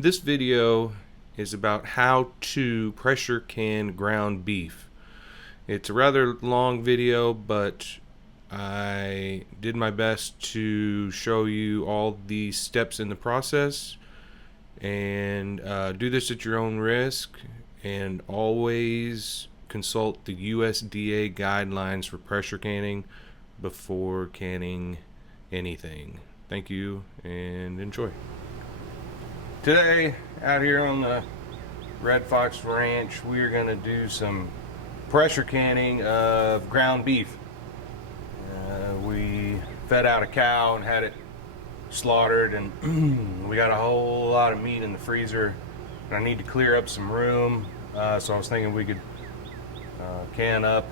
This video is about how to pressure can ground beef. It's a rather long video, but I did my best to show you all the steps in the process, and do this at your own risk, and always consult the USDA guidelines for pressure canning before canning anything. Thank you and enjoy. Today, out here on the Red Fox Ranch, we are going to do some pressure canning of ground beef. We fed out a cow and had it slaughtered, and we got a whole lot of meat in the freezer, and I need to clear up some room, so I was thinking we could can up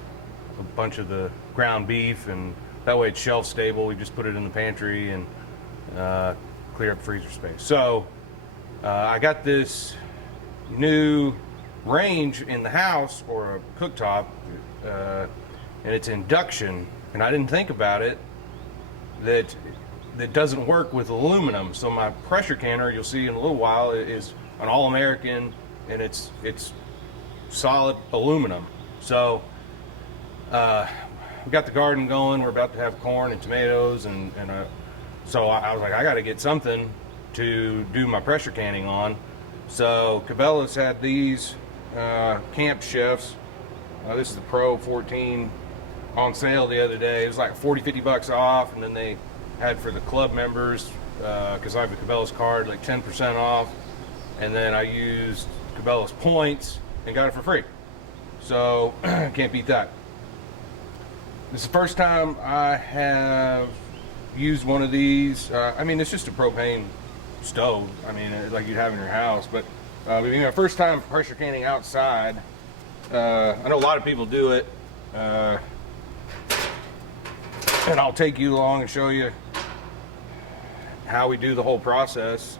a bunch of the ground beef, and that way it's shelf stable. We just put it in the pantry and clear up freezer space. So I got this new range in the house, or a cooktop, and it's induction, and I didn't think about it that doesn't work with aluminum. So my pressure canner, you'll see in a little while, is an All-American, and it's solid aluminum. So we got the garden going. We're about to have corn and tomatoes, and so I was like, I got to get something to do my pressure canning on. So Cabela's had these camp chefs. This is the Pro 14 on sale the other day. It was like 40-50 bucks off, and then they had for the club members, because I have a Cabela's card, like 10% off, and then I used Cabela's points and got it for free. So can't beat that. This is the first time I have used one of these. I mean, it's just a propane stove, I mean, like you'd have in your house, but first time pressure canning outside. I know a lot of people do it, and I'll take you along and show you how we do the whole process.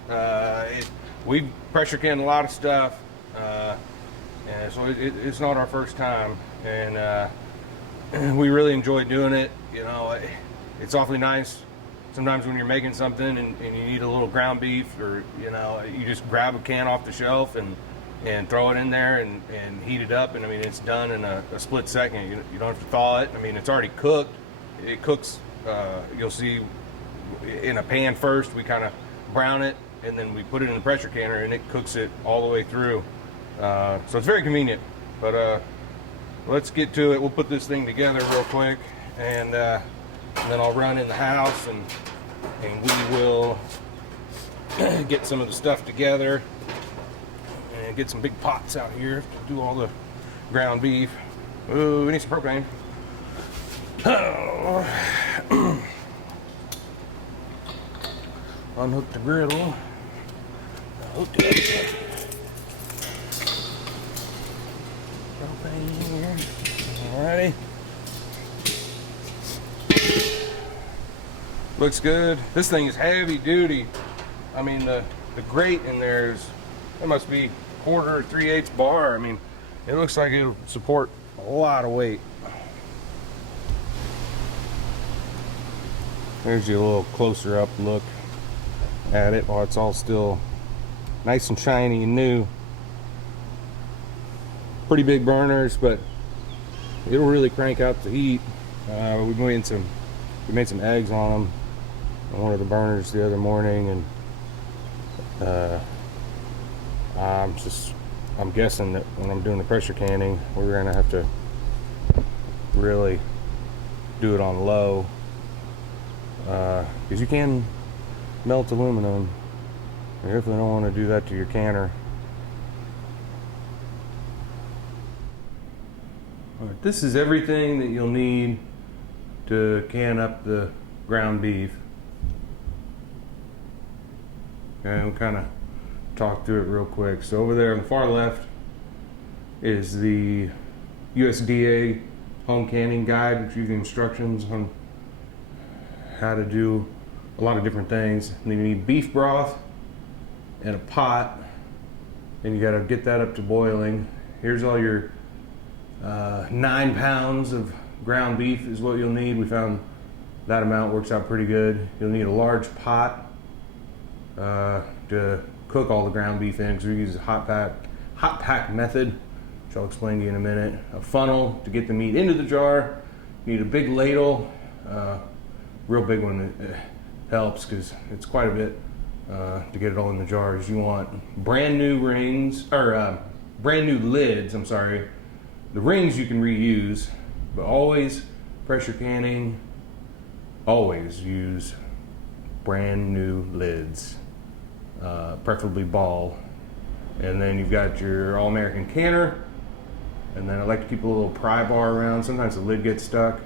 We pressure can a lot of stuff, and so it's not our first time, and we really enjoy doing it. You know, it's awfully nice sometimes when you're making something and you need a little ground beef, or you know, you just grab a can off the shelf and throw it in there and heat it up, and I mean, it's done in a split second. You don't have to thaw it. I mean, it's already cooked. It cooks, you'll see, in a pan first. We kind of brown it, and then we put it in the pressure canner, and it cooks it all the way through. So it's very convenient. But let's get to it. We'll put this thing together real quick, and then I'll run in the house, and we will get some of the stuff together and get some big pots out here to do all the ground beef. Ooh, we need some propane. Unhook the griddle. Hook it up. Propane here. Alrighty. Looks good. This thing is heavy duty. I mean, the grate in there must be 1/4 or 3/8 bar. I mean, it looks like it'll support a lot of weight. There's you a little closer up look at it while it's all still nice and shiny and new. Pretty big burners, but it'll really crank out the heat. We made some eggs on them on one of the burners the other morning, and I'm guessing that when I'm doing the pressure canning, we're gonna have to really do it on low, because you can melt aluminum. You definitely don't want to do that to your canner. Alright, this is everything that you'll need to can up the ground beef. Okay, we'll kind of talk through it real quick. So over there on the far left is the USDA home canning guide, which gives you instructions on how to do a lot of different things. And you need beef broth and a pot, and you got to get that up to boiling. Here's all your 9 pounds of ground beef is what you'll need. We found that amount works out pretty good. You'll need a large pot to cook all the ground beef in, because we use a hot pack method, which I'll explain to you in a minute. A funnel to get the meat into the jar. You need a big ladle, real big one. It helps because it's quite a bit to get it all in the jars. You want brand new rings, or brand new lids, I'm sorry. The rings you can reuse, but always pressure canning, always use brand new lids, preferably ball. And then you've got your all-American canner, and then I like to keep a little pry bar around. Sometimes the lid gets stuck.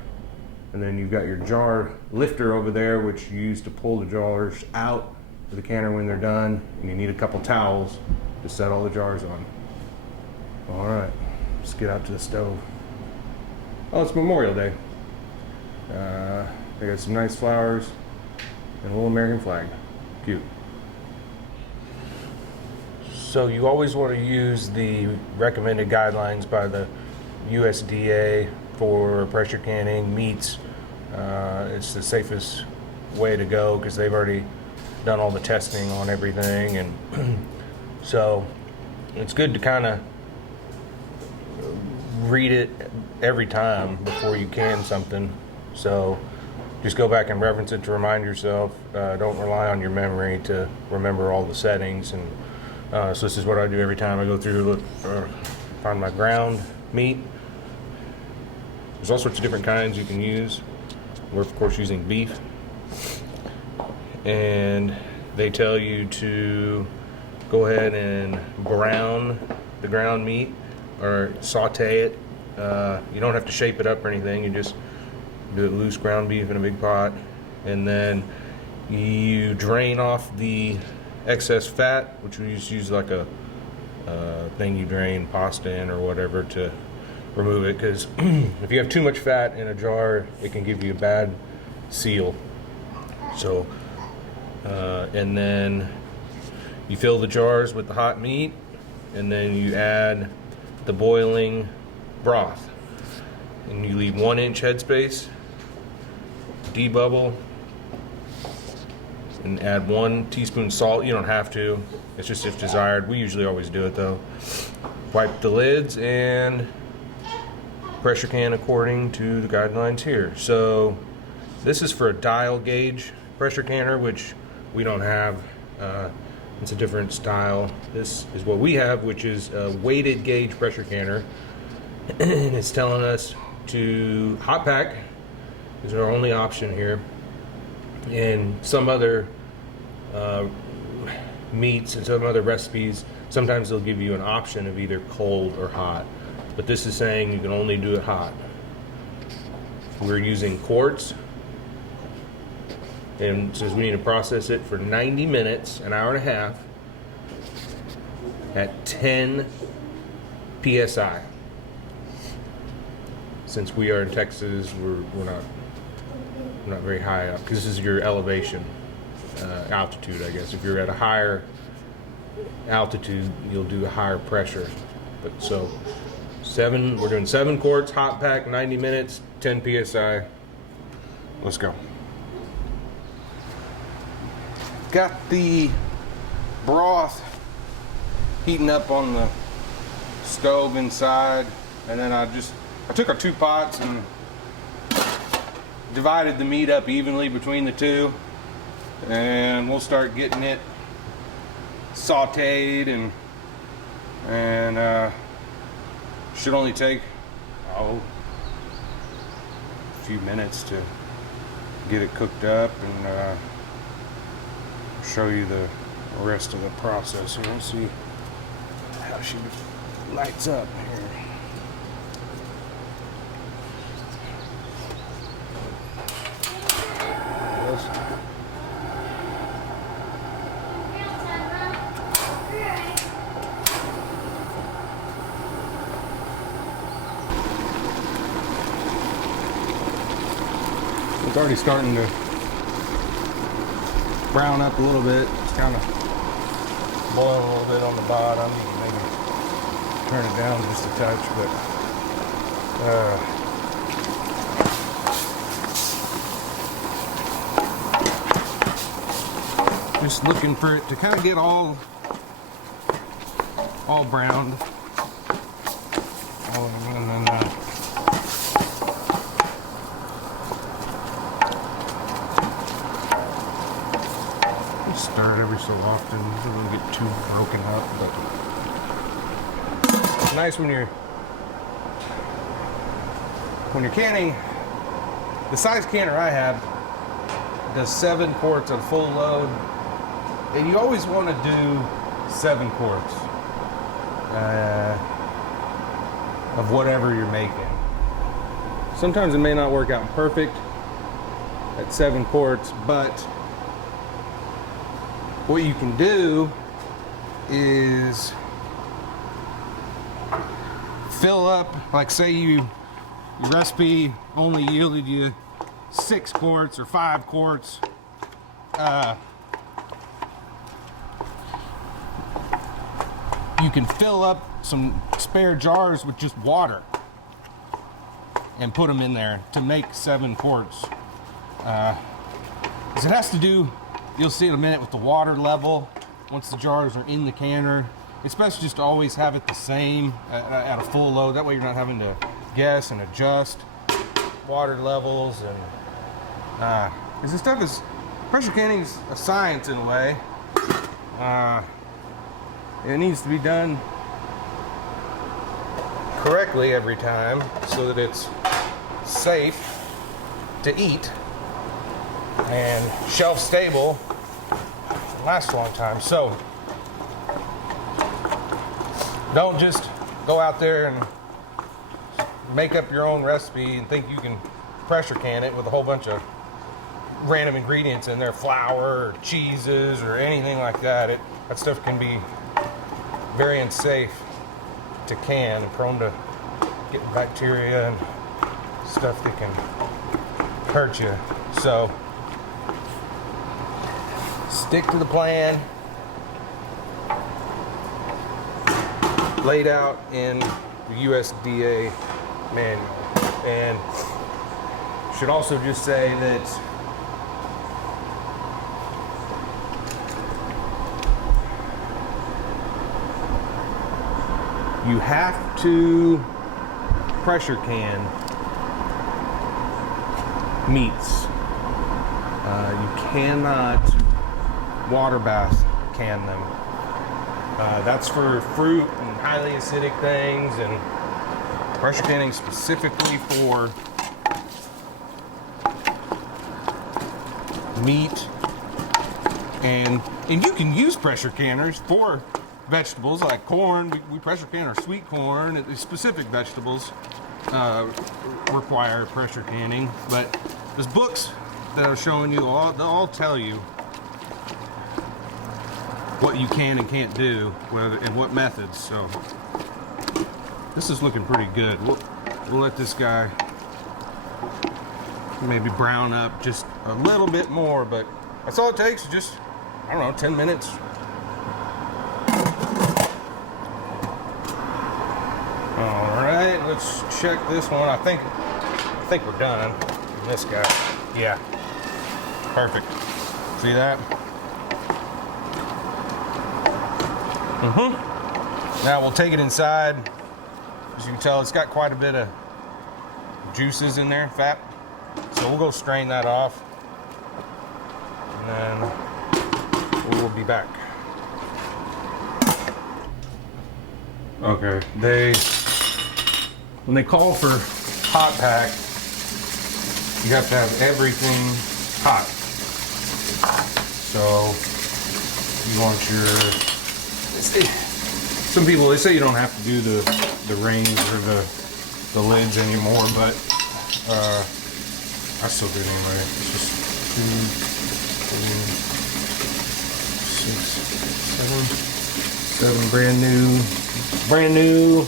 And then you've got your jar lifter over there, which you use to pull the jars out of the canner when they're done. And you need a couple towels to set all the jars on. All right, let's get out to the stove. Oh, it's Memorial Day. They got some nice flowers and a little American flag. Cute. So you always want to use the recommended guidelines by the USDA for pressure canning meats. It's the safest way to go because they've already done all the testing on everything, and so it's good to kind of read it every time before you can something. So just go back and reference it to remind yourself. Don't rely on your memory to remember all the settings. And so this is what I do every time I go through, find my ground meat. There's all sorts of different kinds you can use. We're of course using beef. And they tell you to go ahead and brown the ground meat or saute it. You don't have to shape it up or anything. You just do it loose ground beef in a big pot. And then you drain off the excess fat, which we just use like a thing you drain pasta in or whatever to remove it, because if you have too much fat in a jar, it can give you a bad seal. So and then you fill the jars with the hot meat, and then you add the boiling broth, and you leave 1 inch headspace, debubble, and add 1 teaspoon salt. You don't have to, it's just if desired. We usually always do it though. Wipe the lids and pressure can according to the guidelines here. So this is for a dial gauge pressure canner, which we don't have. It's a different style. This is what we have, which is a weighted gauge pressure canner. And it's telling us to hot pack is our only option here. And some other meats and some other recipes, sometimes they'll give you an option of either cold or hot. But this is saying you can only do it hot. We're using quartz, and says we need to process it for 90 minutes, an hour and a half, at 10 psi. Since we are in Texas, we're not very high up, because this is your elevation, altitude, I guess. If you're at a higher altitude, you'll do a higher pressure. But so we're doing 7 quarts, hot pack, 90 minutes, 10 psi. Let's go. Got the broth heating up on the stove inside, and then I took our 2 pots and divided the meat up evenly between the 2, and we'll start getting it sauteed, and should only take a few minutes to get it cooked up, and show you the rest of the process here. Let's see how she lights up here. It's already starting to brown up a little bit. It's kind of boiling a little bit on the bottom. You can maybe turn it down just a touch, but just looking for it to kind of get all all browned. And then stir it every so often. It doesn't get too broken up, but it's nice when you're canning. The size canner I have does 7 quarts at full load, and you always want to do 7 quarts of whatever you're making. Sometimes it may not work out perfect at 7 quarts, but what you can do is fill up, like say your recipe only yielded you 6 quarts or 5 quarts. You can fill up some spare jars with just water and put them in there to make 7 quarts. 'Cause it has to do, you'll see in a minute, with the water level once the jars are in the canner. It's best just to always have it the same at a full load. That way you're not having to guess and adjust water levels. And because this stuff is, pressure canning is a science in a way. It needs to be done correctly every time so that it's safe to eat and shelf stable and lasts a long time. So don't just go out there and make up your own recipe and think you can pressure can it with a whole bunch of random ingredients in there, flour or cheeses or anything like that. That stuff can be very unsafe to can and prone to getting bacteria and stuff that can hurt you. So stick to the plan laid out in the USDA manual. And should also just say that you have to pressure can meats. You cannot water bath can them. That's for fruit and highly acidic things, and pressure canning specifically for meat. And you can use pressure canners for vegetables like corn. We pressure can our sweet corn. Specific vegetables require pressure canning, but there's books that are showing you they'll all tell you what you can and can't do, and what methods. So this is looking pretty good. We'll let this guy maybe brown up just a little bit more, but that's all it takes. Just, I don't know, 10 minutes. All right, let's check this one. I think we're done. This guy, yeah, perfect. See that? Now we'll take it inside. As you can tell, it's got quite a bit of juices in there, fat. So we'll go strain that off, and then we'll be back. Okay, when they call for hot pack, you have to have everything hot. So you want your, some people, they say you don't have to do the rings or the lids anymore, but I still do it anyway. It's just 2, 4, 6, 7 brand new,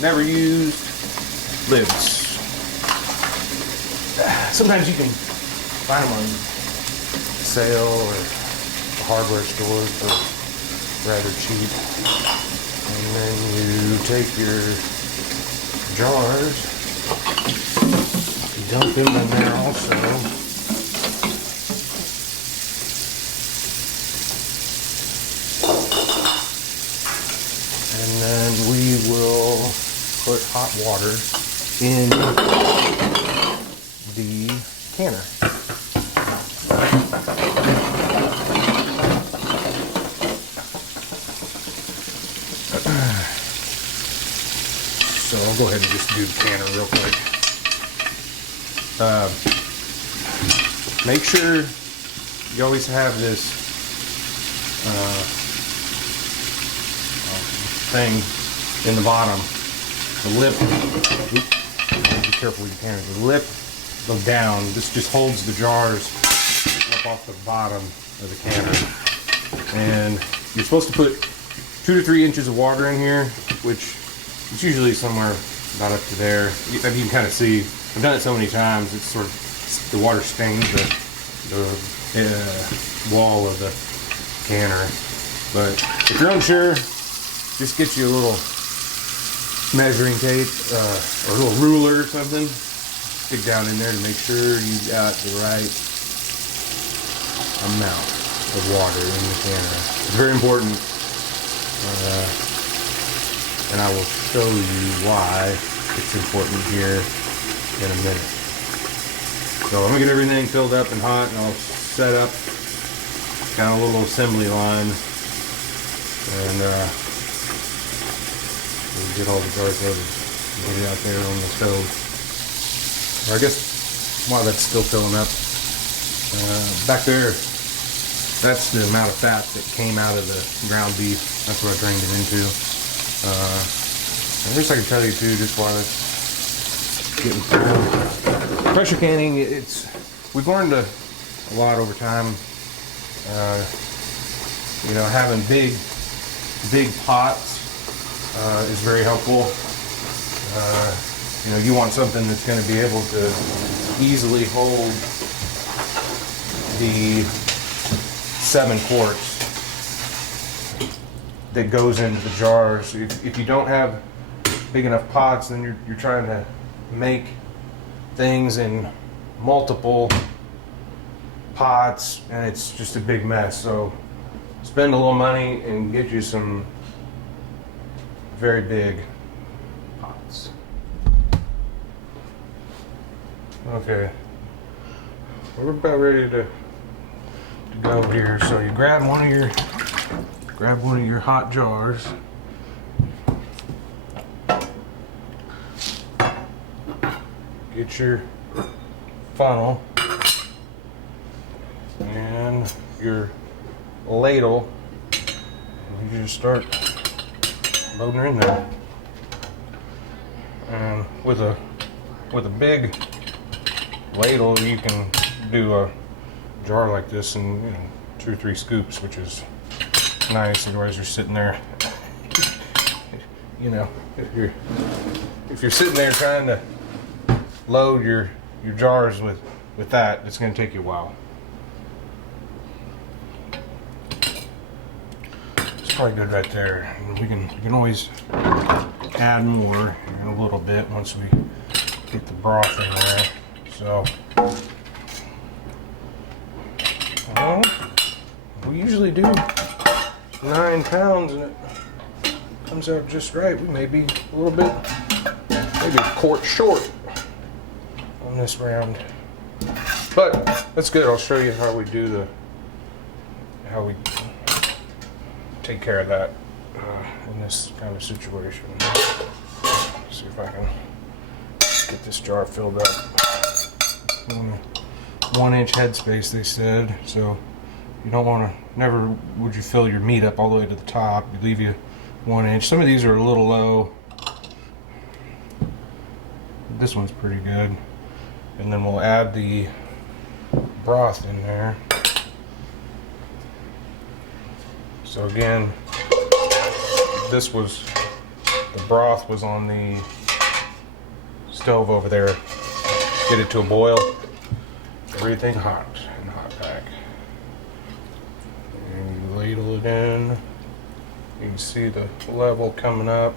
never used lids. Sometimes you can find them on sale or hardware stores for rather cheap. And then you take your jars, dump them in there also. then we will put hot water in the canner. So I'll go ahead and just do the canner real quick. Make sure you always have this thing in the bottom. The lip, be careful with your canner. The lip goes down. This just holds the jars up off the bottom of the canner. And you're supposed to put 2 to 3 inches of water in here, which is usually somewhere about up to there. You can kind of see. I've done it so many times. It's sort of, the water stains the wall of the canner. But if you're unsure, just get you a little measuring tape or a little ruler or something. Stick down in there to make sure you got the right amount of water in the canner. It's very important, and I will show you why it's important here in a minute. So I'm gonna get everything filled up and hot, and I'll set up kind of a little assembly line, and we'll get all the jars loaded and get it out there on the stove. Or I guess while that's still filling up, back there, that's the amount of fat that came out of the ground beef. That's what I drained it into. I wish I could tell you too, just while it's getting through. Pressure canning, we've learned a lot over time. You know, having big pots is very helpful. You know, you want something that's going to be able to easily hold the 7 quarts that goes into the jars. If you don't have big enough pots, then you're trying to make things in multiple pots, and it's just a big mess. So spend a little money and get you some very big pots. Okay, we're about ready to go here. So you grab one of your hot jars. Get your funnel and your ladle. And you just start loading her in there. And with a big ladle, you can do a jar like this in 2 or 3 scoops, which is nice. Otherwise, you're sitting there. You know, if you're sitting there trying to load your jars with that, it's going to take you a while. It's probably good right there. You can always add more in a little bit once we get the broth in there. So, well, we usually do 9 pounds, and it comes out just right. We may be a little bit, maybe a quart short on this round, but that's good. I'll show you how we how we take care of that in this kind of situation. Let's see if I can get this jar filled up. 1 inch headspace, they said, so you don't want to, never would you fill your meat up all the way to the top. You leave you 1 inch. Some of these are a little low. This one's pretty good. And then we'll add the broth in there. So again, the broth was on the stove over there. Get it to a boil. Everything hot in the hot pack. And you ladle it in. You can see the level coming up.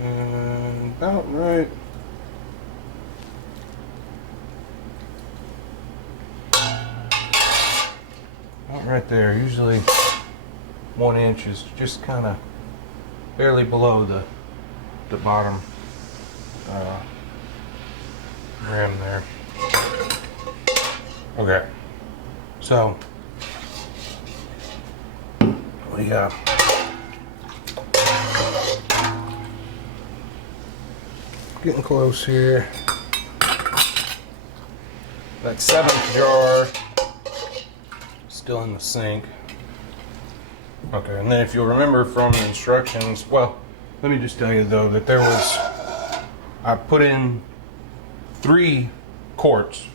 And about right. right there. Usually 1 inch is just kind of barely below the bottom rim there. Okay, so what do you got? Getting close here. That 7th jar still in the sink. Okay, and then if you'll remember from the instructions, well, let me just tell you though that I put in 3 quarts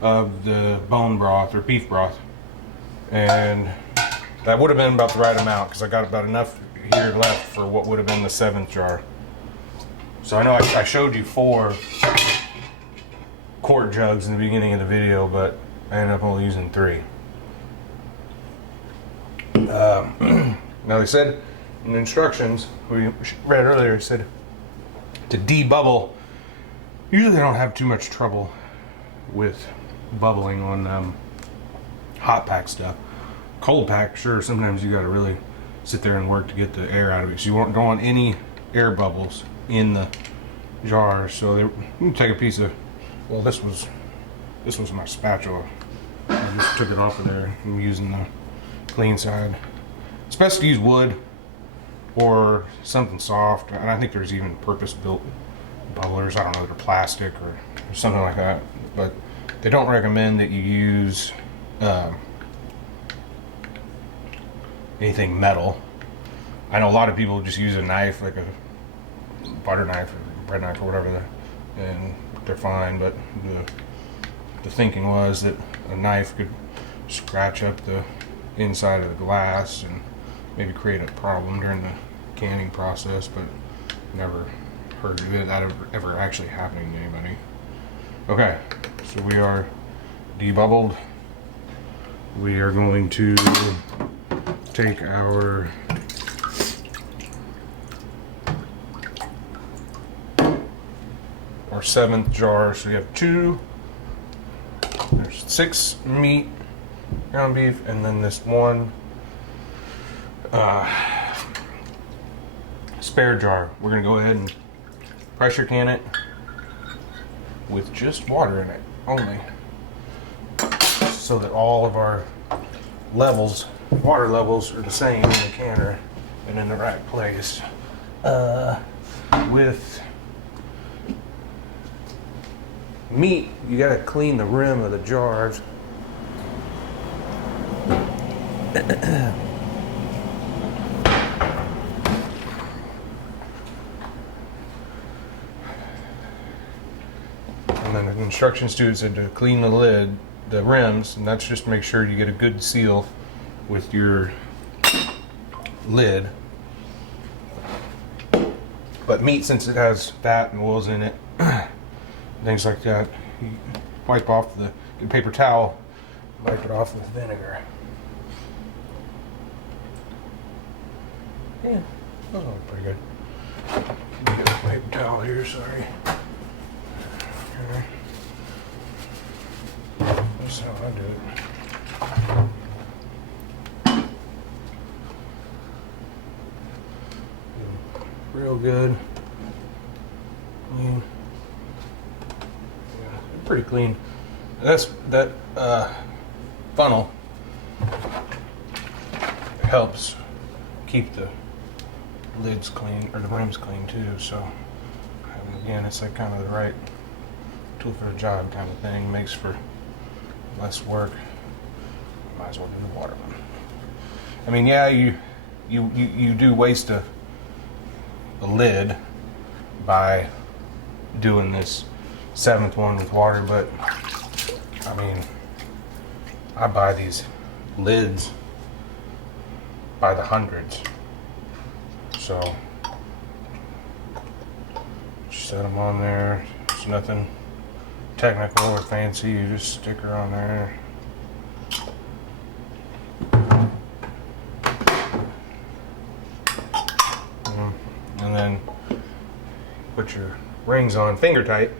of the bone broth or beef broth, and that would have been about the right amount because I got about enough here left for what would have been the 7th jar. So I know I showed you 4 quart jugs in the beginning of the video, but I ended up only using 3. Now they said in the instructions we read earlier, it said to debubble. Usually I don't have too much trouble with bubbling on hot pack stuff. Cold pack, sure, sometimes you got to really sit there and work to get the air out of it. So you don't want any air bubbles in the jar. So you take a piece of, well, this was my spatula. I just took it off of there. I'm using the clean side. It's best to use wood or something soft, and I think there's even purpose-built bubblers. I don't know, they're plastic or something like that, but they don't recommend that you use anything metal. I know a lot of people just use a knife, like a butter knife or bread knife or whatever, and they're fine, but the thinking was that a knife could scratch up the inside of the glass and maybe create a problem during the canning process, but never heard of that ever actually happening to anybody. Okay, so we are debubbled. We are going to take our our 7th jar. So we have 2. There's 6 meat, ground beef, and then this 1 spare jar. We're gonna go ahead and pressure can it with just water in it only, so that all of our water levels are the same in the canner and in the right place. With meat, you gotta clean the rim of the jars. And then the instructions to it said to clean the lid, the rims, and that's just to make sure you get a good seal with your lid. But meat, since it has fat and oils in it, things like that, you wipe off get a paper towel, wipe it off with vinegar. Yeah, that was pretty good. Let me get a paper towel here, sorry. Okay. That's how I do it. Real good. Clean. Yeah, pretty clean. That funnel helps keep the lids clean, or the rims clean too. So again, it's like kind of the right tool for the job kind of thing. Makes for less work. Might as well do the water one. I mean, yeah, you do waste a lid by doing this 7th one with water, but I mean, I buy these lids by the hundreds, so just set them on there. It's nothing technical or fancy, you just stick her on there. And then put your rings on finger tight.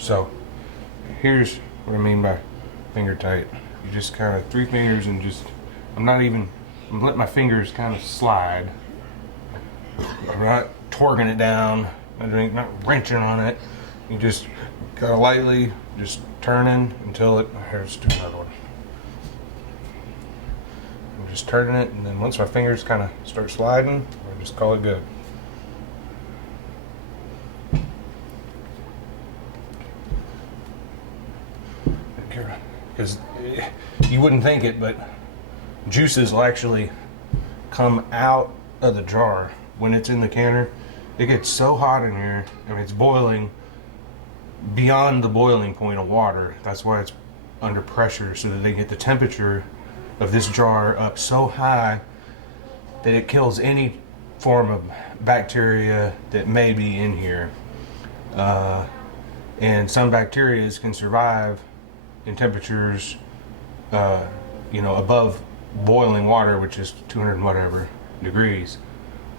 So here's what I mean by finger tight. You just kind of 3 fingers and just, I'm letting my fingers kind of slide. I'm not torquing it down, not wrenching on it. You just kind of lightly just turning until it, here's do another one. I'm just turning it, and then once my fingers kind of start sliding, I just call it good. Because you wouldn't think it, but juices will actually come out of the jar when it's in the canner. It gets so hot in here, I mean, it's boiling beyond the boiling point of water. That's why it's under pressure, so that they get the temperature of this jar up so high that it kills any form of bacteria that may be in here. And some bacteria can survive in temperatures, above boiling water, which is 200 and whatever degrees.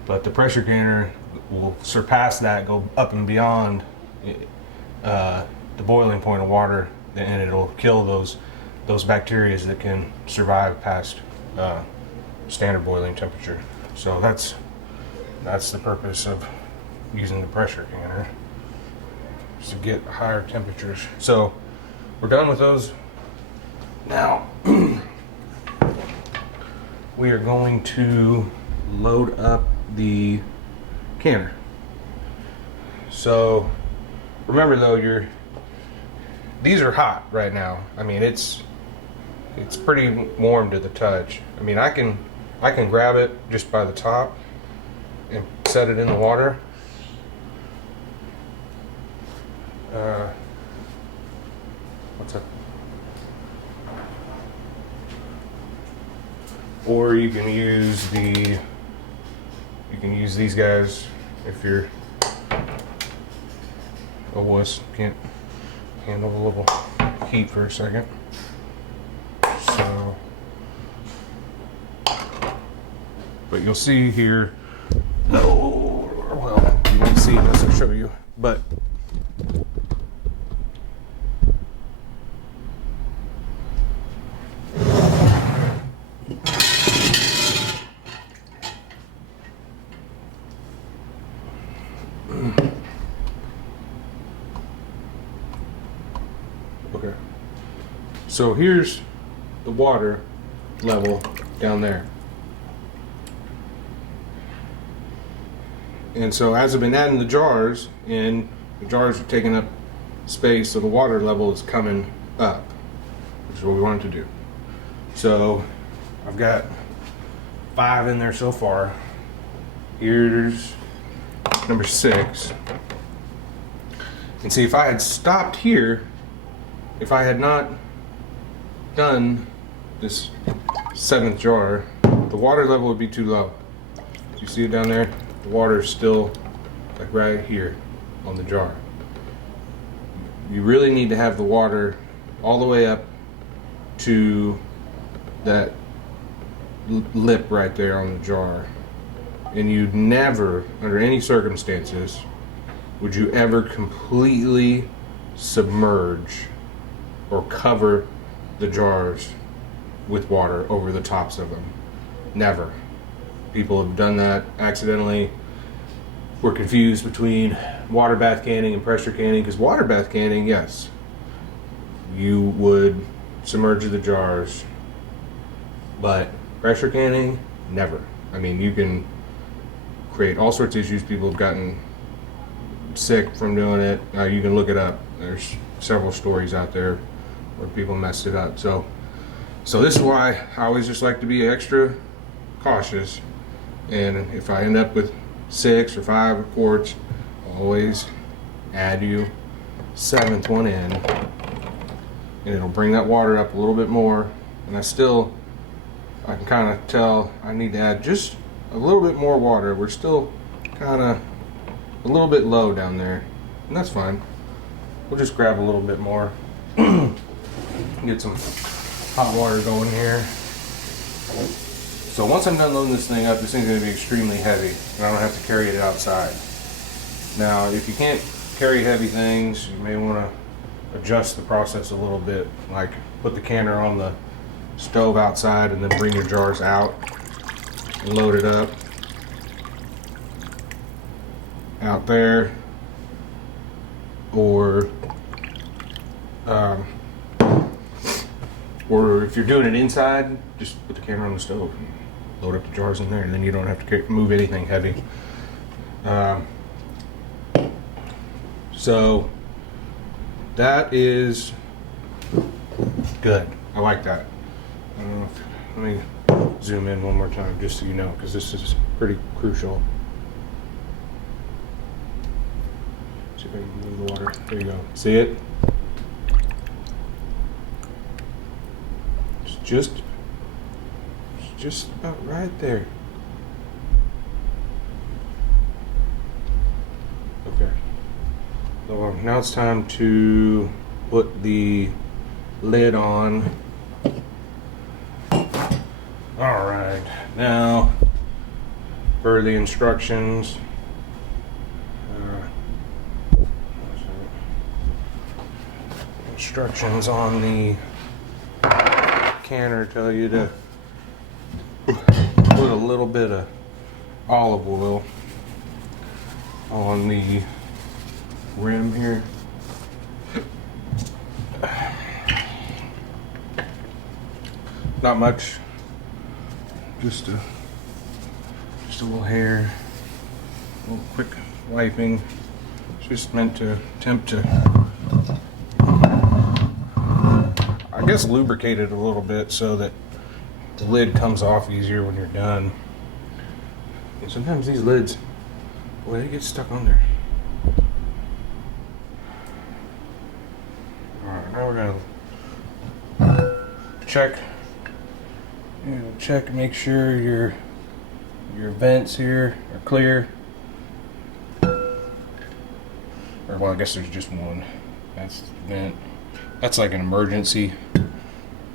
But the pressure canner will surpass that, go up and beyond the boiling point of water, and it'll kill those bacteria that can survive past standard boiling temperature. So that's the purpose of using the pressure canner, is to get higher temperatures. So we're done with those. Now we are going to load up the canner. So remember though, these are hot right now. I mean, it's pretty warm to the touch. I mean, I can grab it just by the top and set it in the water. What's up? Or you can use these guys if you're a wuss, can't handle a little heat for a second. So, but you'll see here. No, well, you won't see unless I show you. But okay, so here's the water level down there. And so as I've been adding the jars, and the jars are taking up space, so the water level is coming up, which is what we wanted to do. So I've got 5 in there so far. Here's number 6. And see, if I had stopped here, if I had not done this 7th jar, the water level would be too low. Do you see it down there? The water is still like right here on the jar. You really need to have the water all the way up to that lip right there on the jar. And you'd never, under any circumstances, would you ever completely submerge or cover the jars with water over the tops of them. Never. People have done that accidentally. We're confused between water bath canning and pressure canning, because water bath canning, yes, you would submerge the jars, but pressure canning, never. I mean, you can create all sorts of issues. People have gotten sick from doing it. You can look it up. There's several stories out there where people messed it up. So this is why I always just like to be extra cautious. And if I end up with 6 or 5 quarts, I'll always add you 7th one in, and it'll bring that water up a little bit more. And I can kind of tell I need to add just a little bit more water. We're still kind of a little bit low down there, and that's fine. We'll just grab a little bit more. Get some hot water going here. So once I'm done loading this thing up, this thing's going to be extremely heavy, and I don't have to carry it outside. Now, if you can't carry heavy things, you may want to adjust the process a little bit, like put the canner on the stove outside and then bring your jars out and load it up out there, or if you're doing it inside, just put the camera on the stove and load up the jars in there, and then you don't have to move anything heavy. So that is good. I like that. I don't know if, let me zoom in one more time just so you know, because this is pretty crucial. See if I can move the water. There you go. See it? It's just about right there. Okay. So now it's time to put the lid on. All right. Now for the instructions. Instructions on the canner tell you to put a little bit of olive oil on the rim here. Not much, just a little hair, a little quick wiping. It's just meant to attempt to, I guess, lubricate it a little bit so that the lid comes off easier when you're done. And sometimes these lids, boy, they get stuck on there. Alright, now we're gonna check and make sure your vents here are clear. Or, well, I guess there's just one. That's the vent. That's like an emergency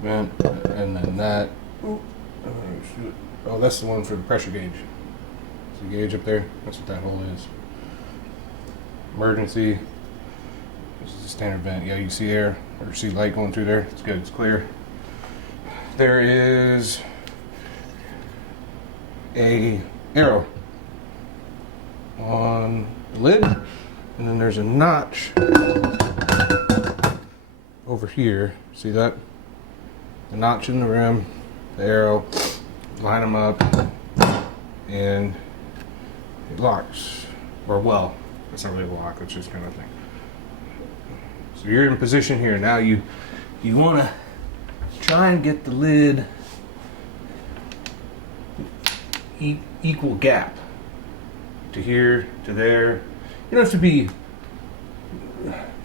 vent, and then that. Oh, that's the one for the pressure gauge. See the gauge up there? That's what that hole is. Emergency. This is a standard vent. Yeah, you see air or see light going through there. It's good. It's clear. There is a arrow on the lid, and then there's a notch over here. See that? The notch in the rim, the arrow, line them up, and it locks. Or, well, it's not really a lock, it's just kind of thing. So you're in position here. Now you want to try and get the lid equal gap to here, to there. You don't have to be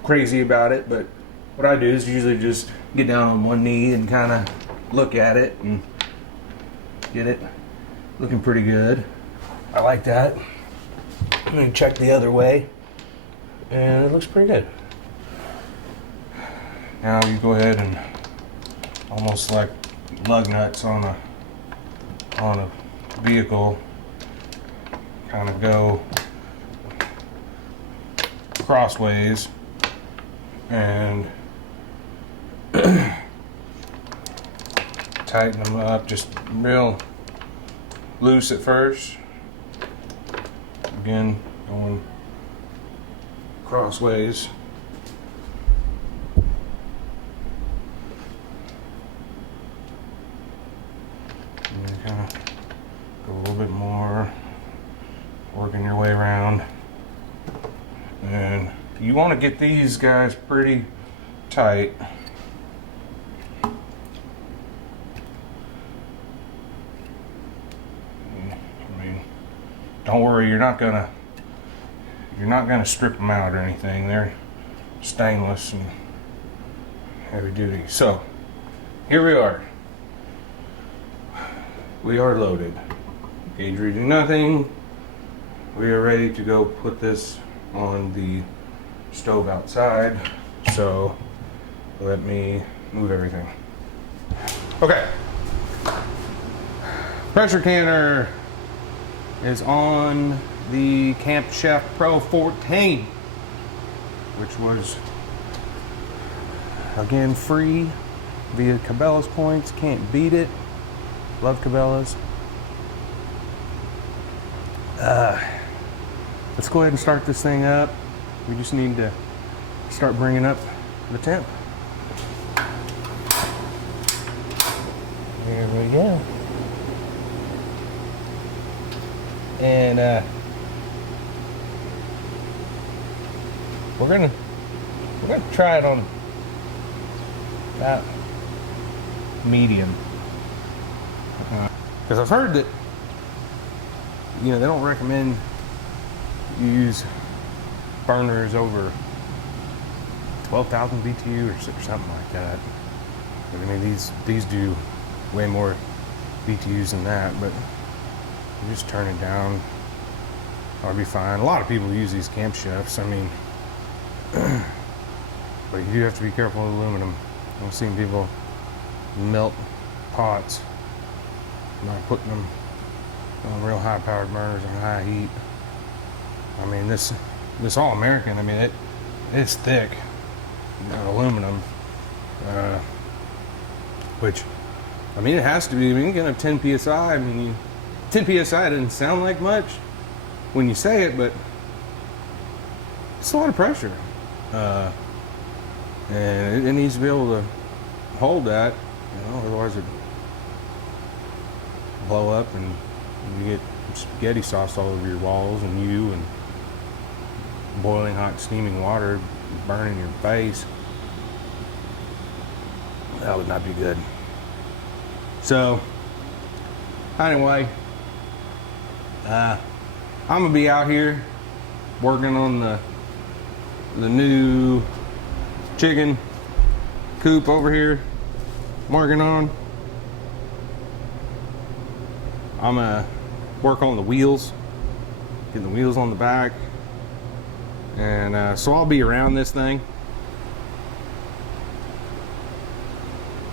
crazy about it, but what I do is usually just get down on one knee and kind of look at it and get it looking pretty good. I like that. I'm going to check the other way, and it looks pretty good. Now you go ahead and, almost like lug nuts on a vehicle, kind of go crossways and tighten them up, just real loose at first. Again, going crossways. And then kind of go a little bit more, working your way around. And you want to get these guys pretty tight. I mean, don't worry, you're not gonna strip them out or anything. They're stainless and heavy duty. So here we are. We are loaded. Gauge reading nothing. We are ready to go put this on the stove outside. So let me move everything. Okay. Pressure canner is on the Camp Chef Pro 14, which was Again, free via Cabela's points. Can't beat it. Love Cabela's. Let's go ahead and start this thing up. We just need to start bringing up the temp. There we go. And we're gonna try it on about medium, because I've heard that, you know, they don't recommend you use burners over 12,000 BTU or something like that. But I mean, these do way more BTUs than that, but you just turn it down, I'll be fine. A lot of people use these camp chefs, I mean, but you do have to be careful with aluminum. I've seen people melt pots by putting them on real high powered burners on high heat. I mean, this All American, I mean, it's thick, aluminum, which, I mean, it has to be. I mean, you can have 10 psi. I mean, 10 psi doesn't sound like much when you say it, but it's a lot of pressure, and it needs to be able to hold that, you know, otherwise it blow up and you get spaghetti sauce all over your walls, and boiling hot steaming water burning your face. That would not be good. So anyway, I'm gonna be out here working on the new chicken coop over here. I'm working on. I'm gonna work on the wheels, getting the wheels on the back, and so I'll be around this thing,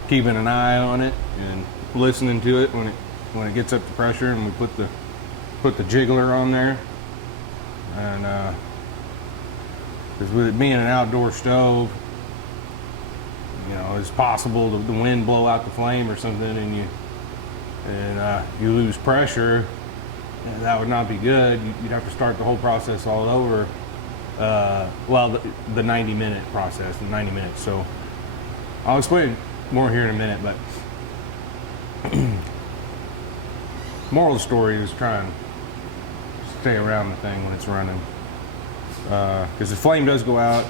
keeping an eye on it and listening to it when it gets up to pressure, and we put the jiggler on there. And because with it being an outdoor stove, you know, it's possible the wind blow out the flame or something, and you lose pressure, and that would not be good. You'd have to start the whole process all over. Well, the 90-minute process, the 90 minutes. So I'll explain more here in a minute, but moral of the story is try and stay around the thing when it's running, because the flame does go out,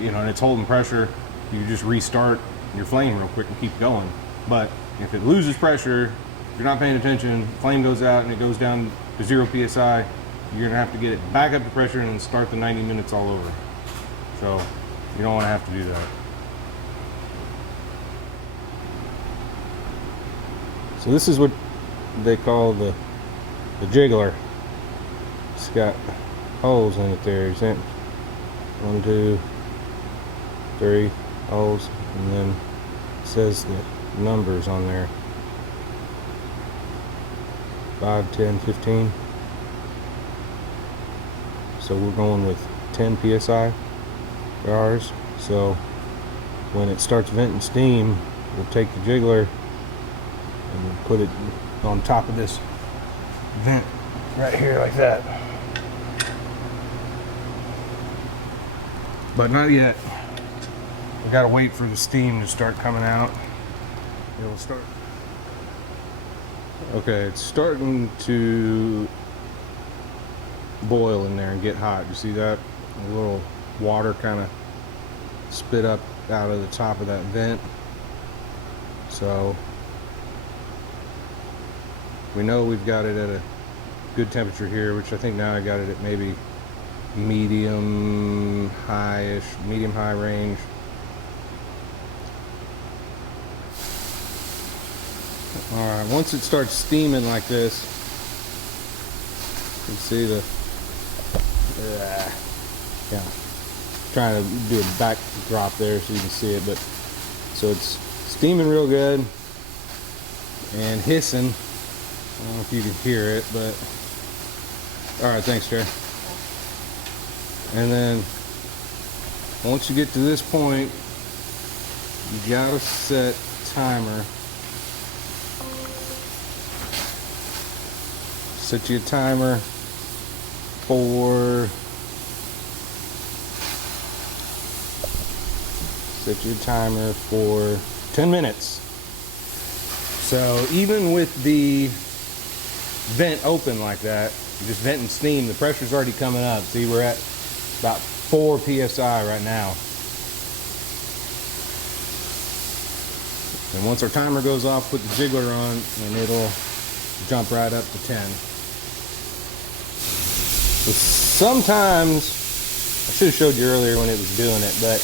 you know, and it's holding pressure. You just restart your flame real quick and keep going. But if it loses pressure, if you're not paying attention, flame goes out and it goes down to 0 psi, you're gonna have to get it back up to pressure and start the 90 minutes all over. So you don't want to have to do that. So this is what they call the jiggler. It's got holes in it there. You see it? 1, 2, 3 holes, and then it says the numbers on there: 5, 10, 15. So we're going with 10 psi for ours. So when it starts venting steam, we'll take the jiggler and we'll put it on top of this vent right here like that. But not yet. We gotta wait for the steam to start coming out. It'll start. Okay, it's starting to boil in there and get hot. You see that? A little water kind of spit up out of the top of that vent. So we know we've got it at a good temperature here, which I think now I got it at maybe medium high range. Alright, once it starts steaming like this, you can see the yeah, trying to do a backdrop there so you can see it, but so it's steaming real good and hissing. I don't know if you can hear it, but alright, thanks, Trey. And then once you get to this point, you gotta set timer. Set your timer for 10 minutes. So even with the vent open like that, just venting steam, the pressure's already coming up. See, we're at about 4 psi right now. And once our timer goes off, put the jiggler on and it'll jump right up to 10. So sometimes, I should have showed you earlier when it was doing it, but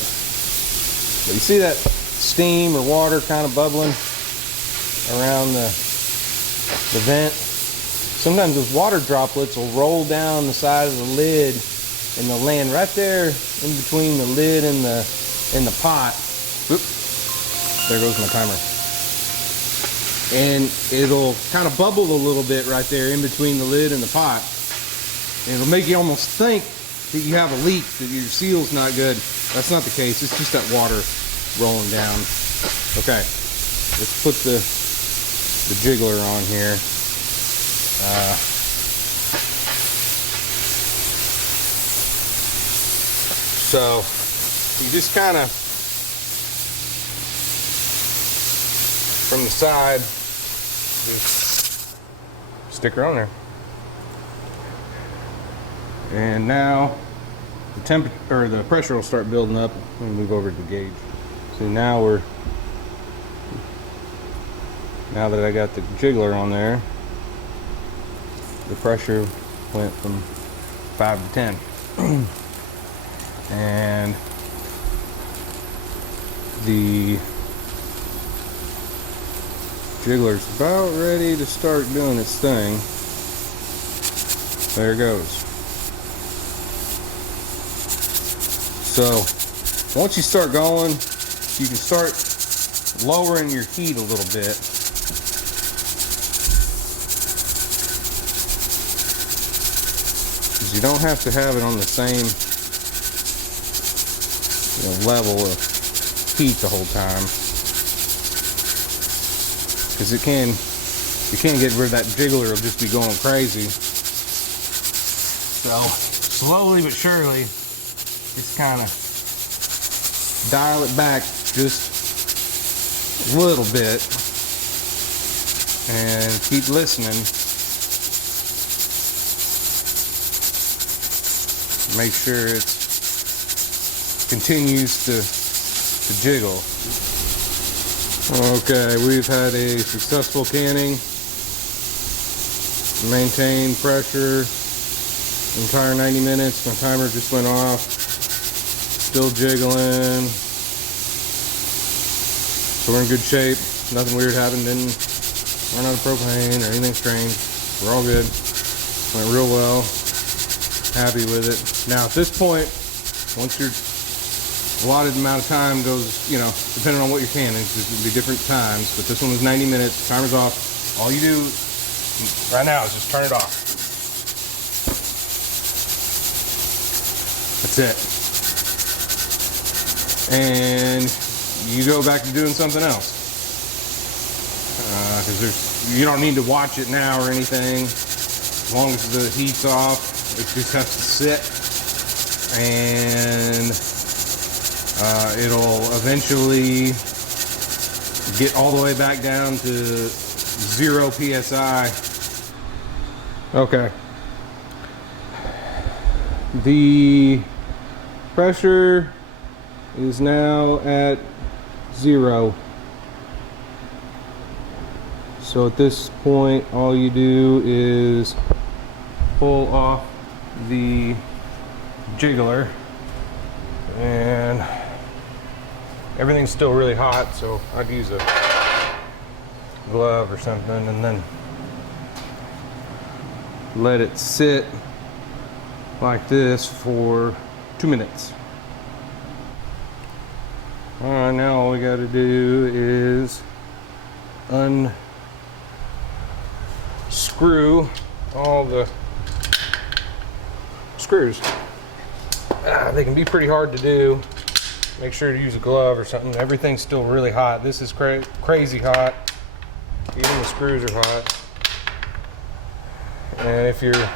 you see that steam or water kind of bubbling around the vent? Sometimes those water droplets will roll down the side of the lid and they'll land right there in between the lid and the pot. Oops, there goes my timer. And it'll kind of bubble a little bit right there in between the lid and the pot. And it'll make you almost think that you have a leak, that your seal's not good. That's not the case, it's just that water rolling down. Okay, let's put the jiggler on here. So you just kind of from the side just stick her on there, and now the temperature or the pressure will start building up. Let me move over to the gauge. So now that I got the jiggler on there, the pressure went from 5 to 10. And the jiggler's about ready to start doing its thing. There it goes. So once you start going, you can start lowering your heat a little bit. You don't have to have it on the same level of heat the whole time, because you can't get rid of that jiggler. It'll just be going crazy. So slowly but surely, just kind of dial it back just a little bit and keep listening. Make sure it continues to jiggle. Okay, we've had a successful canning. Maintained pressure entire 90 minutes. My timer just went off. Still jiggling. So we're in good shape. Nothing weird happened. Didn't run out of propane or anything strange. We're all good. Went real well. Happy with it. Now at this point, once your allotted amount of time goes, depending on what you're canning, there's going to be different times, but this one was 90 minutes, timer's off. All you do right now is just turn it off. That's it. And you go back to doing something else. Because you don't need to watch it now or anything. As long as the heat's off, it just has to sit, and it'll eventually get all the way back down to 0 psi. Okay. The pressure is now at 0. So at this point, all you do is pull off the jiggler, and everything's still really hot, so I'd use a glove or something and then let it sit like this for 2 minutes. Alright, now all we got to do is unscrew all the screws. They can be pretty hard to do make sure to use a glove or something. Everything's still really hot. This is crazy hot. Even the screws are hot. And if you're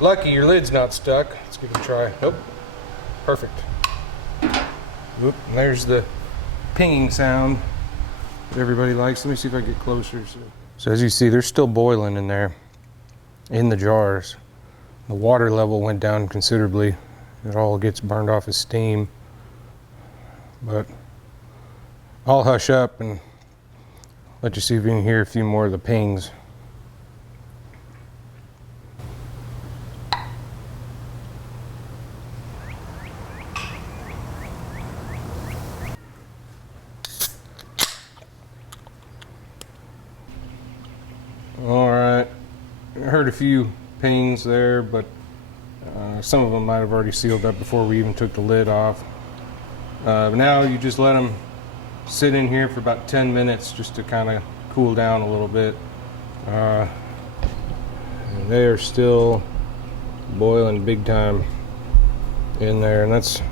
lucky, your lid's not stuck. Let's give it a try. Oh, perfect. Oop, and there's the pinging sound that everybody likes. Let me see if I can get closer. So as you see, they're still boiling in there, in the jars. The water level went down considerably. It all gets burned off as steam. But I'll hush up and let you see if you can hear a few more of the pings. All right, I heard a few pings there, but some of them might have already sealed up before we even took the lid off. But now you just let them sit in here for about 10 minutes just to kind of cool down a little bit. And they are still boiling big time in there, and that's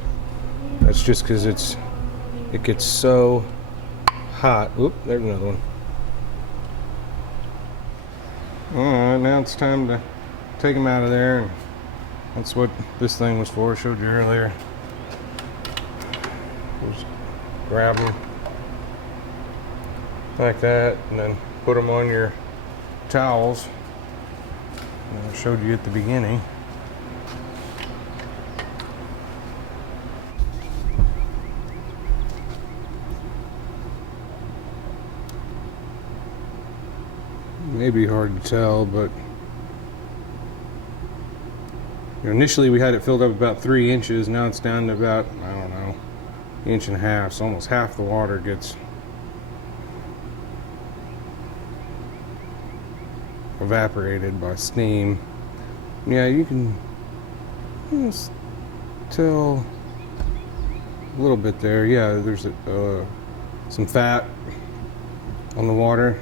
just because it gets so hot. Oop, there's another one. Alright, now it's time to take them out of there, and that's what this thing was for. I showed you earlier. Just grab them like that, and then put them on your towels. And I showed you at the beginning. Maybe hard to tell, but initially we had it filled up about 3 inches. Now it's down to about, I don't know, 1.5 inches. So almost half the water gets evaporated by steam. Yeah, you can just tell a little bit there. Yeah, there's some fat on the water.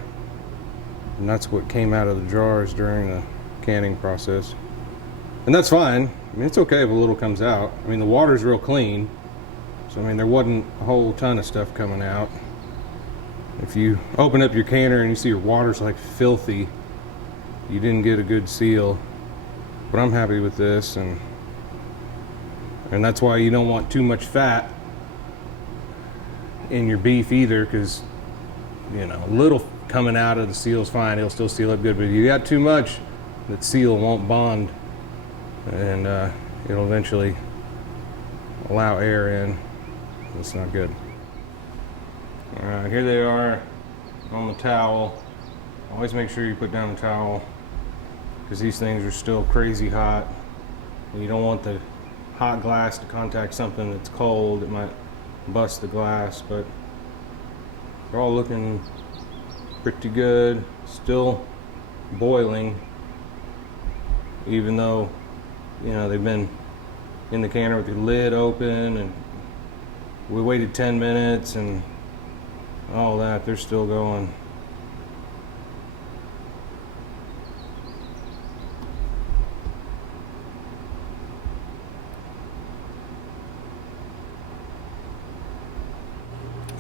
And that's what came out of the jars during the canning process. And that's fine. I mean, it's okay if a little comes out. I mean, the water's real clean. So, I mean, there wasn't a whole ton of stuff coming out. If you open up your canner and you see your water's like filthy, you didn't get a good seal. But I'm happy with this, and that's why you don't want too much fat in your beef either, because, you know, a little coming out of the seal is fine. It'll still seal up good, but if you got too much, that seal won't bond, and it'll eventually allow air in. That's not good. All right, here they are on the towel. Always make sure you put down the towel, because these things are still crazy hot. And you don't want the hot glass to contact something that's cold. It might bust the glass, but they're all looking pretty good. Still boiling, even though, you know, they've been in the canner with the lid open, and we waited 10 minutes and all that. They're still going.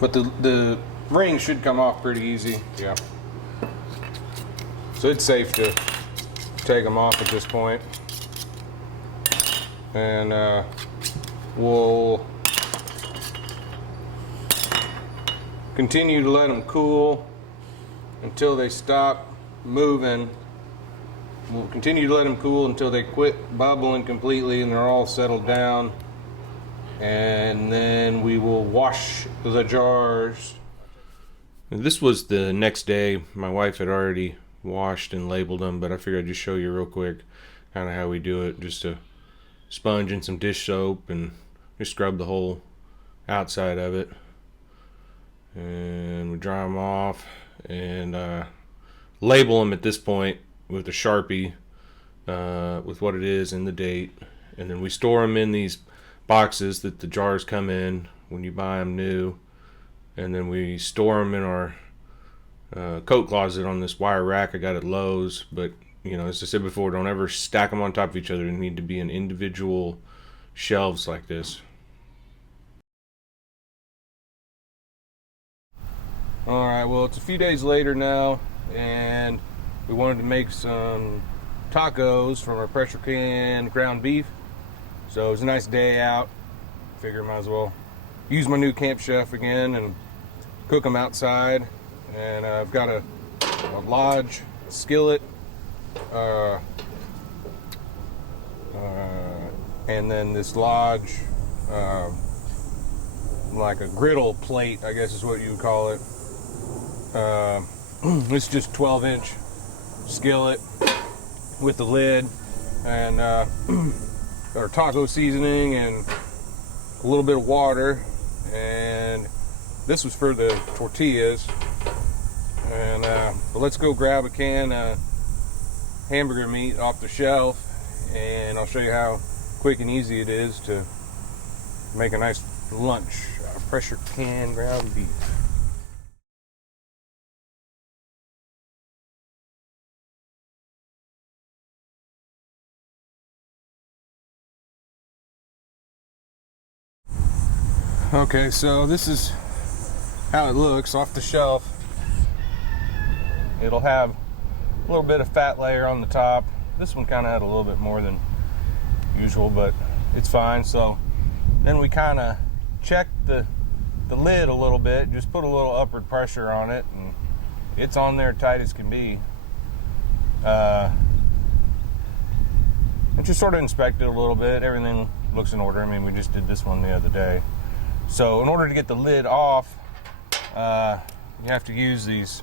But the ring should come off pretty easy. Yeah. So it's safe to take them off at this point. And we'll continue to let them cool until they stop moving. We'll continue to let them cool until they quit bubbling completely and they're all settled down. And then we will wash the jars. This was the next day. My wife had already washed and labeled them, but I figured I'd just show you real quick kind of how we do it. Just a sponge and some dish soap, and just scrub the whole outside of it. And we dry them off and label them at this point with a Sharpie with what it is and the date. And then we store them in these boxes that the jars come in when you buy them new, and then we store them in our coat closet on this wire rack I got at Lowe's. But you know, as I said before, don't ever stack them on top of each other. They need to be in individual shelves like this. All right, well, it's a few days later now, and we wanted to make some tacos from our pressure can ground beef. So it was a nice day out. Figure might as well use my new Camp Chef again and cook them outside. And I've got a Lodge skillet, and then this Lodge, like a griddle plate, I guess is what you would call it. It's just 12-inch skillet with the lid, and our taco seasoning and a little bit of water, and this was for the tortillas. And but let's go grab a can of hamburger meat off the shelf, and I'll show you how quick and easy it is to make a nice lunch. Pressure can ground beef. Okay, so this is how it looks off the shelf. It'll have a little bit of fat layer on the top. This one kind of had a little bit more than usual, but it's fine. So then we kind of check the lid a little bit, just put a little upward pressure on it, and it's on there tight as can be. And just sort of inspect it a little bit. Everything looks in order. I mean, we just did this one the other day. So in order to get the lid off, you have to use these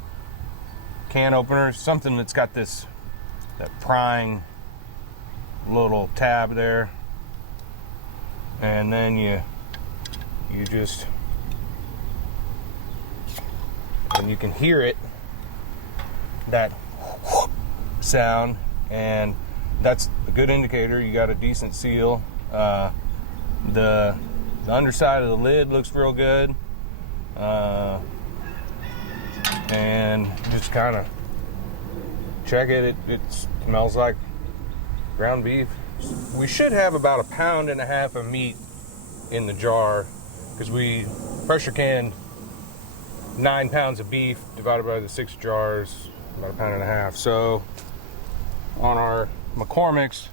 can openers, something that's got that prying little tab there, and then you just, and you can hear it, that sound, and that's a good indicator you got a decent seal. The underside of the lid looks real good, and just kind of check it. It smells like ground beef. We should have about 1.5 pounds of meat in the jar, because we pressure canned 9 pounds of beef divided by the 6 jars, about 1.5 pounds. So on our McCormick's,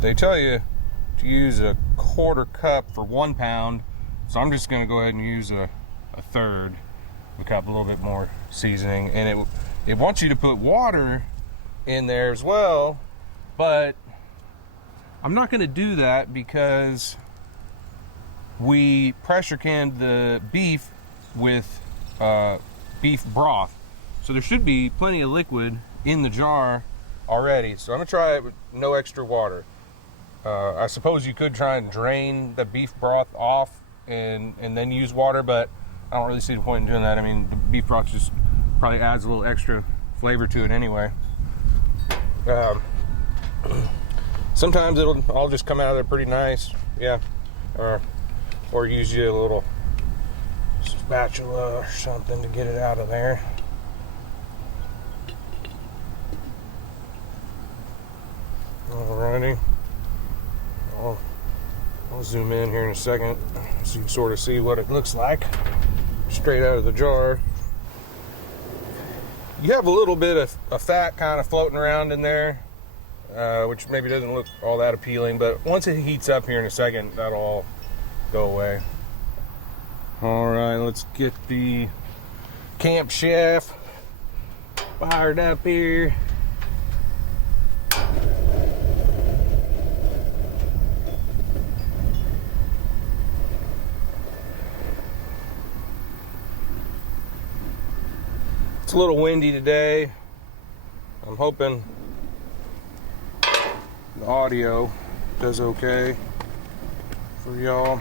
they tell you to use a 1/4 cup for 1 pound, so I'm just going to go ahead and use a 1/3 of a cup, a little bit more seasoning. And it wants you to put water in there as well, but I'm not going to do that because we pressure canned the beef with beef broth, so there should be plenty of liquid in the jar already. So I'm going to try it with no extra water. I suppose you could try and drain the beef broth off and then use water, but I don't really see the point in doing that. I mean, the beef broth just probably adds a little extra flavor to it anyway. Sometimes it'll all just come out of there pretty nice, yeah. Or use you a little spatula or something to get it out of there. Alrighty. I'll zoom in here in a second so you can sort of see what it looks like straight out of the jar. You have a little bit of fat kind of floating around in there, which maybe doesn't look all that appealing, but once it heats up here in a second, that'll all go away. Alright, let's get the Camp Chef fired up here. It's a little windy today. I'm hoping the audio does okay for y'all.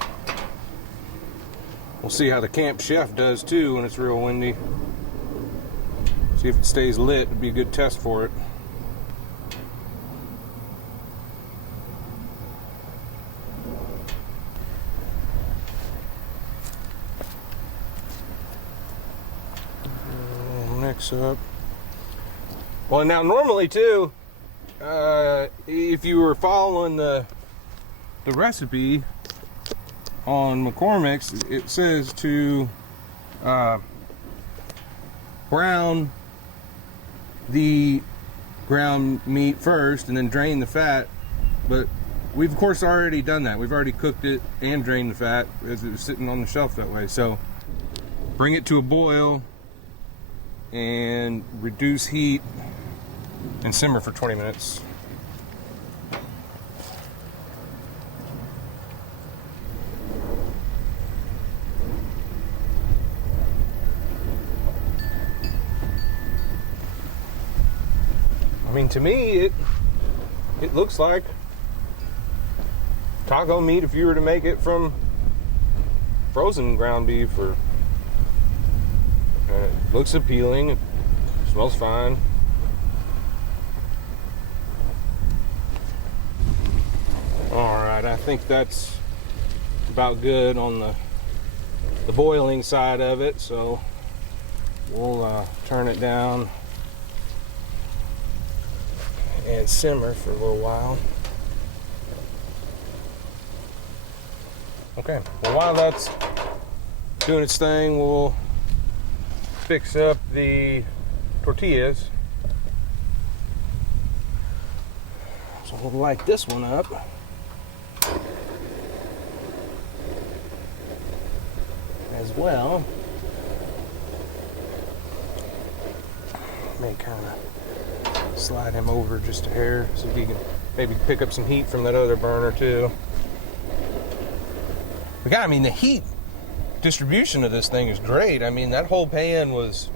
We'll see how the Camp Chef does too when it's real windy. See if it stays lit. It'd be a good test for it. Mix up. Well, now normally too, if you were following the recipe, on McCormick's, it says to brown the ground meat first and then drain the fat, but we've of course already done that. We've already cooked it and drained the fat as it was sitting on the shelf that way. So bring it to a boil and reduce heat and simmer for 20 minutes. I mean, to me, it looks like taco meat if you were to make it from frozen ground beef. Or it looks appealing, it smells fine. Alright, I think that's about good on the boiling side of it, so we'll turn it down and simmer for a little while. Okay, well, while that's doing its thing, we'll fix up the tortillas. So we'll light this one up. As well. May kind of slide him over just a hair so he can maybe pick up some heat from that other burner too. But I mean, the heat distribution of this thing is great. I mean, that whole pan was,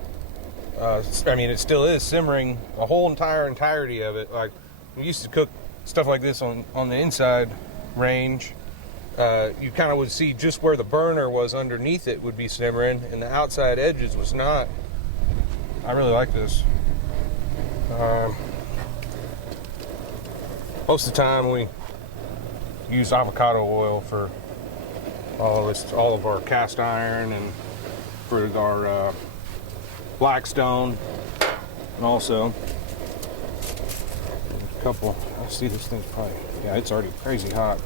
I mean, it still is simmering a whole entirety of it. Like, we used to cook stuff like this on the inside range. You kind of would see just where the burner was underneath it would be simmering, and the outside edges was not. I really like this. Most of the time we use avocado oil for all of our cast iron and for our Blackstone, and also a couple. I see this thing's probably, yeah, it's already crazy hot.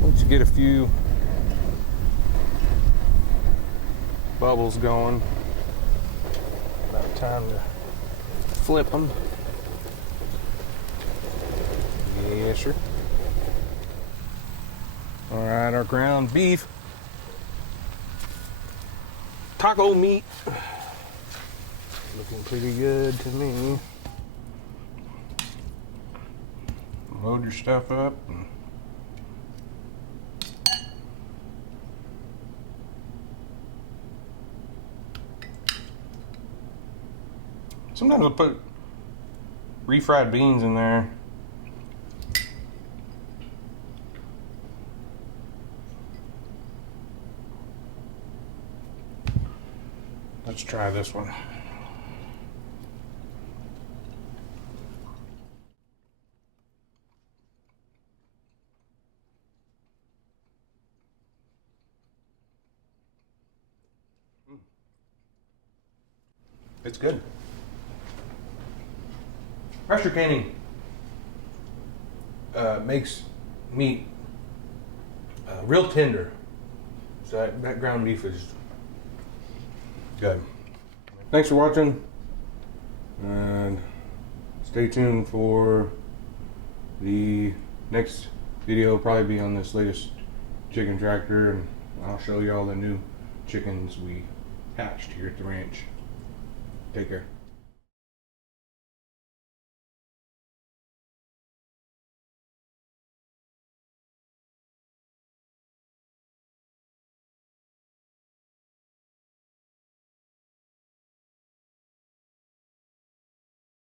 Once you get a few bubbles going, about time to flip them. Yeah, sure. All right, our ground beef taco meat looking pretty good to me. Load your stuff up. Sometimes I'll put refried beans in there. Let's try this one. It's good. Pressure canning makes meat real tender. So that ground beef is good. Thanks for watching, and stay tuned for the next video. Will probably be on this latest chicken tractor, and I'll show you all the new chickens we hatched here at the ranch. Take care.